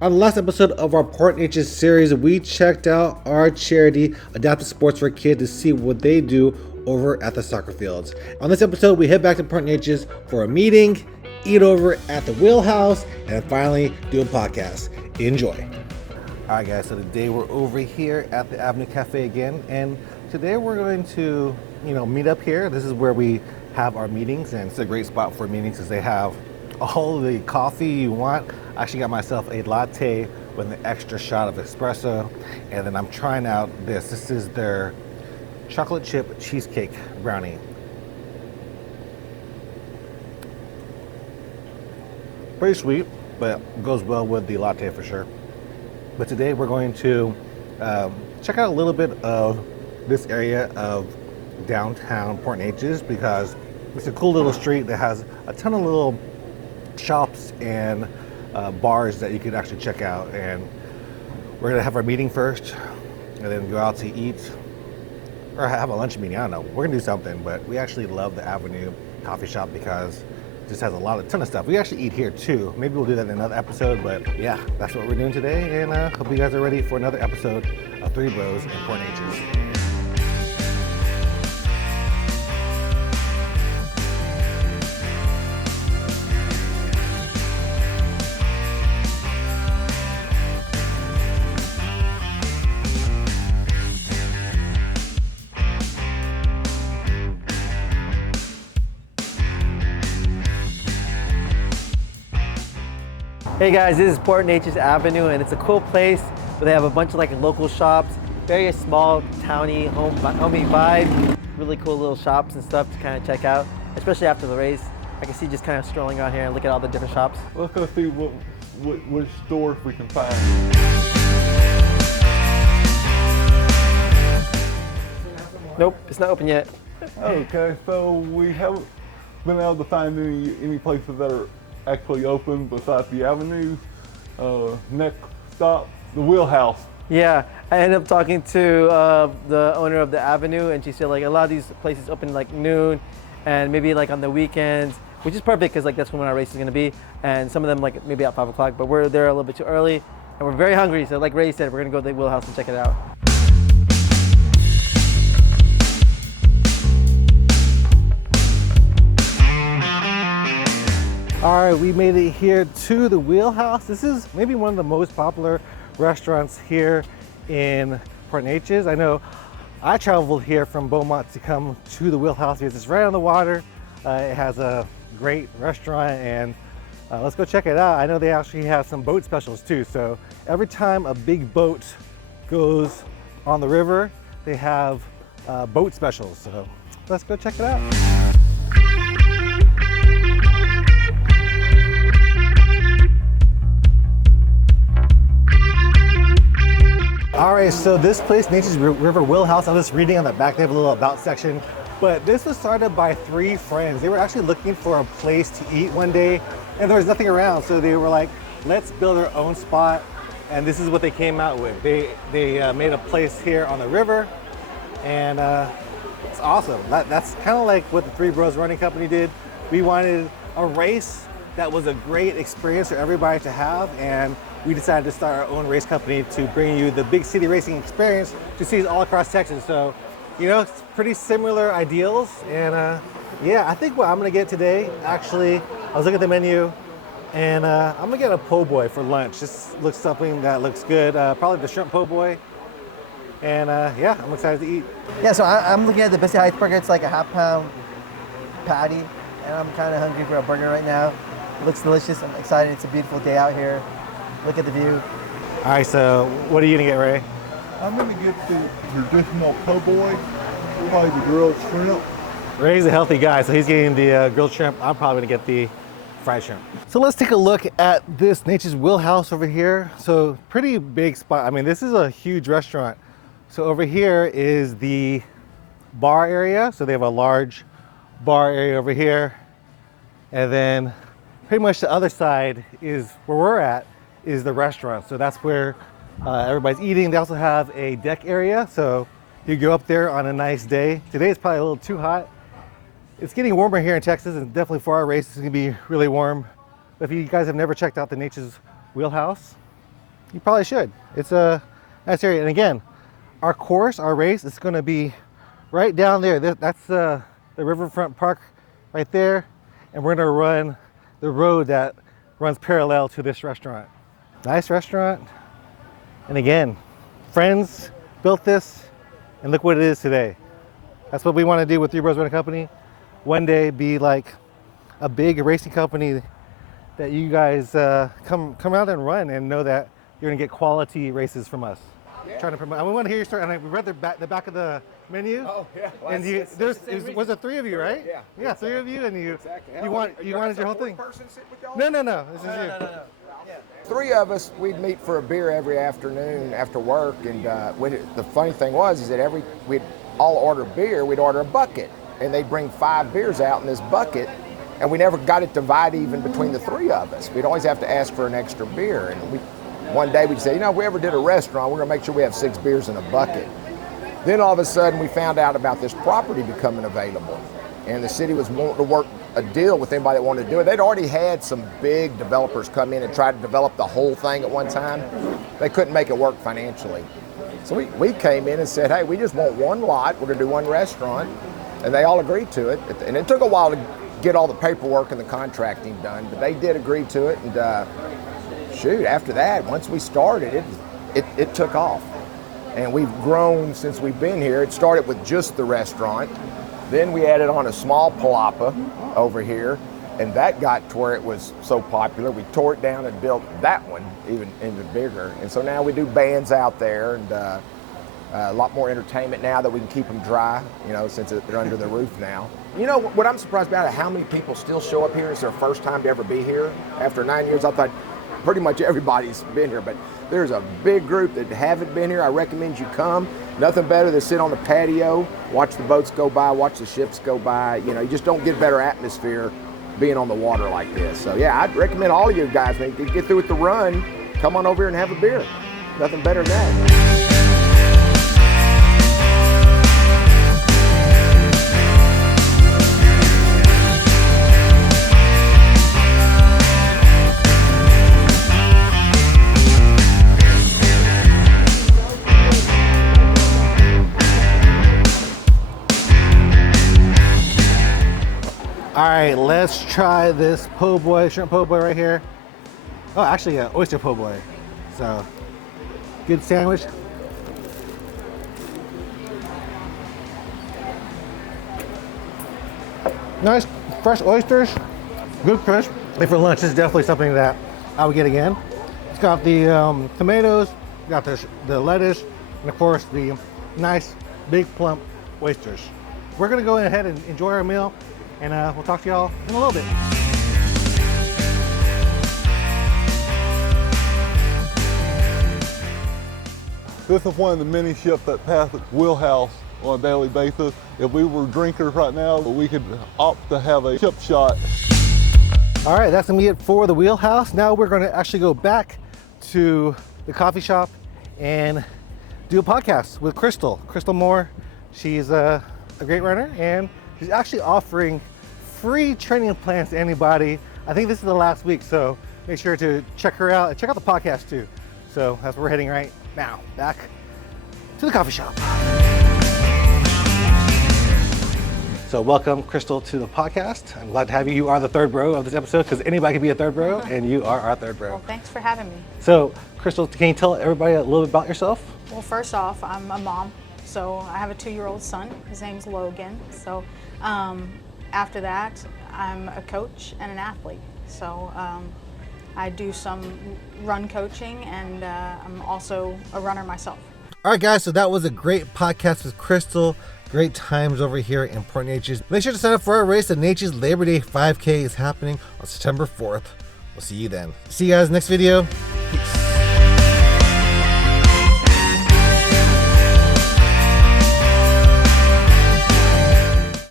On the last episode of our Port Neches series, we checked out our charity, Adaptive Sports for Kids, to see what they do over at the soccer fields. On this episode, we head back to Port Neches for a meeting, eat over at the Wheelhouse, and finally do a podcast. Enjoy. All right, guys, so today we're over here at the Avenue Cafe again, and today we're going to, meet up here. This is where we have our meetings, and it's a great spot for meetings because they have all the coffee you want. I actually got myself a latte with an extra shot of espresso, and then I'm trying out this. This is their chocolate chip cheesecake brownie. Pretty sweet, but goes well with the latte for sure. But today we're going to check out a little bit of this area of downtown Port Neches because it's a cool little street that has a ton of little shops and bars that you could actually check out. And we're gonna have our meeting first and then go out to eat or have a lunch meeting. I don't know, we're gonna do something, but we actually love the Avenue coffee shop because it just has a ton of stuff. We actually eat here too. Maybe we'll do that in another episode, but yeah, that's what we're doing today. And hope you guys are ready for another episode of Three Bros in Port Neches. Hey guys, this is Port Neches Avenue, and it's a cool place where they have a bunch of local shops, very small, towny, homey vibe, really cool little shops and stuff to kind of check out, especially after the race. I can see just kind of strolling around here and look at all the different shops. Let's go see which stores we can find. Nope, it's not open yet. Okay, so we haven't been able to find any places that are actually open besides the avenues. Next stop, the Wheelhouse. Yeah, I ended up talking to the owner of the Avenue, and she said a lot of these places open noon and maybe on the weekends, which is perfect because that's when our race is going to be, and some of them maybe at 5 o'clock, but we're there a little bit too early and we're very hungry, so like Ray said, we're going to go to the Wheelhouse and check it out. All right, we made it here to the Wheelhouse. This is maybe one of the most popular restaurants here in Port Neches. I know I traveled here from Beaumont to come to the Wheelhouse because it's right on the water. It has a great restaurant, and let's go check it out. I know they actually have some boat specials too. So every time a big boat goes on the river, they have boat specials. So let's go check it out. All right, so this place, Neches River Wheelhouse, I'm just reading on the back, they have a little about section, but this was started by 3 friends. They were actually looking for a place to eat one day, and there was nothing around, so they were like, let's build our own spot, and this is what they came out with. They made a place here on the river, and it's awesome. That's kind of like what the Three Bros Running Company did. We wanted a race that was a great experience for everybody to have, and we decided to start our own race company to bring you the big city racing experience to cities all across Texas. So, it's pretty similar ideals. And yeah, I think what I'm gonna get today, actually, I was looking at the menu, and I'm gonna get a po' boy for lunch. This looks something that looks good. Probably the shrimp po' boy. And yeah, I'm excited to eat. Yeah, so I'm looking at the Biscuit Heights burger. It's like a half-pound patty, and I'm kind of hungry for a burger right now. It looks delicious. I'm excited. It's a beautiful day out here. Look at the view. All right, so what are you gonna get, Ray? I'm gonna get the traditional po' boy, probably the grilled shrimp. Ray's a healthy guy, so he's getting the grilled shrimp. I'm probably gonna get the fried shrimp. So let's take a look at this Neches Wheelhouse over here. So pretty big spot. I mean, this is a huge restaurant. So over here is the bar area. So they have a large bar area over here. And then pretty much the other side is where we're at, is the restaurant. So that's where everybody's eating. They also have a deck area. So you go up there on a nice day. Today it's probably a little too hot. It's getting warmer here in Texas, and definitely for our race, it's gonna be really warm. But if you guys have never checked out the Neches Wheelhouse, you probably should. It's a nice area. And again, our course, our race, is going to be right down there. That's the riverfront park right there. And we're going to run the road that runs parallel to this restaurant. Nice restaurant. And again, friends built this, and look what it is today. That's what we want to do with Three Bros Rental Company. One day be like a big racing company that you guys come out and run and know that you're gonna get quality races from us. Yeah. Trying to promote. I want to hear your story. And I read the back of the menu. Oh yeah. Well, and was there 3 of you, right? Yeah. Yeah, 3 of you, and you. Exactly. You wanted your whole thing. Person sitting with y'all? No. This is you. No. 3 of us, we'd meet for a beer every afternoon after work, and the funny thing is that we'd all order beer. We'd order a bucket, and they'd bring 5 beers out in this bucket, and we never got it divided even between the 3 of us. We'd always have to ask for an extra beer, and one day we'd say, if we ever did a restaurant, we're gonna make sure we have 6 beers in a bucket. Then all of a sudden we found out about this property becoming available, and the city was wanting to work a deal with anybody that wanted to do it. They'd already had some big developers come in and try to develop the whole thing at one time. They couldn't make it work financially. So we came in and said, hey, we just want 1 lot, we're gonna do 1 restaurant, and they all agreed to it. And it took a while to get all the paperwork and the contracting done, but they did agree to it, and after that, once we started, it took off. And we've grown since we've been here. It started with just the restaurant. Then we added on a small palapa over here, and that got to where it was so popular. We tore it down and built that one even bigger. And so now we do bands out there, and a lot more entertainment now that we can keep them dry, since they're under the roof now. What I'm surprised about is how many people still show up here. It's their first time to ever be here. After 9 years, I thought pretty much everybody's been here, but there's a big group that haven't been here. I recommend you come. Nothing better than sit on the patio, watch the boats go by, watch the ships go by. You just don't get a better atmosphere being on the water like this. So yeah, I'd recommend all of you guys, when you get through with the run, come on over here and have a beer. Nothing better than that. All right, let's try this po' boy, shrimp po' boy right here. Oh, actually, oyster po' boy. So, good sandwich. Nice, fresh oysters, good crunch. And for lunch, this is definitely something that I would get again. It's got the tomatoes, got the lettuce, and of course the nice, big, plump oysters. We're gonna go ahead and enjoy our meal, and we'll talk to y'all in a little bit. This is one of the many ships that pass Wheelhouse on a daily basis. If we were drinkers right now, we could opt to have a ship shot. All right, that's gonna be it for the Wheelhouse. Now we're gonna actually go back to the coffee shop and do a podcast with Crystal Moore. She's a great runner, and she's actually offering free training plans to anybody. I think this is the last week, so make sure to check her out and check out the podcast too. So that's where we're heading right now, back to the coffee shop. So welcome, Crystal, to the podcast. I'm glad to have you. You are the third bro of this episode, because anybody can be a third bro, and you are our third bro. Well, thanks for having me. So, Crystal, can you tell everybody a little bit about yourself? Well, first off, I'm a mom, so I have a 2-year-old son. His name's Logan. So after that, I'm a coach and an athlete. So I do some run coaching, and I'm also a runner myself. All right, guys, so that was a great podcast with Crystal. Great times over here in Port Neches. Make sure to sign up for our race. The Neches Labor Day 5K is happening on September 4th. We'll see you then. See you guys next video.